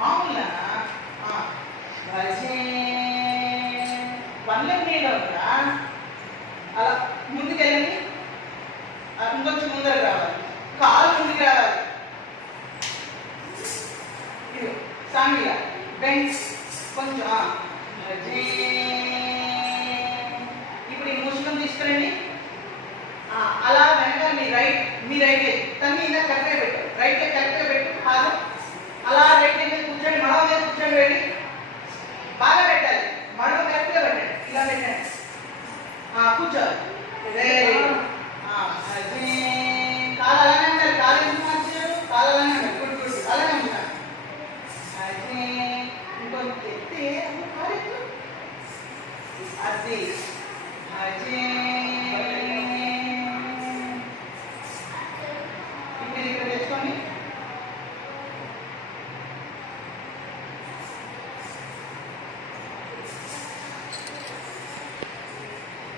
మామూలుగా భజే వన్లెగ్ మీద కూడా అలా ముందుకెళ్ళండి, ఇంకొంచెం ముందర రావాలి, కాలు ముందుకు రావాలి. ఇది సాంగిలా బెంచ్ కొంచెం భజే. ఇప్పుడు ఈ ముసుగును తీసుకురండి. అలా వెనక మీ రైట్ తన్ని ఇలా కరెక్ట్గా పెట్టు, రైట్ కరెక్ట్గా పెట్టు, కాదు అలా రైట్ మీద కూర్చొని, మడవ మీద కూర్చొని వెళ్ళి బాగా పెట్టాలి, మడవ కరెక్ట్గా పెట్టండి, ఇలా పెట్టండి, కూర్చోవాలి. కాలు అలానే ఉండాలి, కాలు ఎందుకు మార్చారు, కాలు అలానే ఉండాలి, గుడ్ గుడ్ అలానే ఉండాలి. అది ఇంకొంచెం ఎత్తి కాలేదు అది అది ఇక్కడ తెచ్చుకోండి.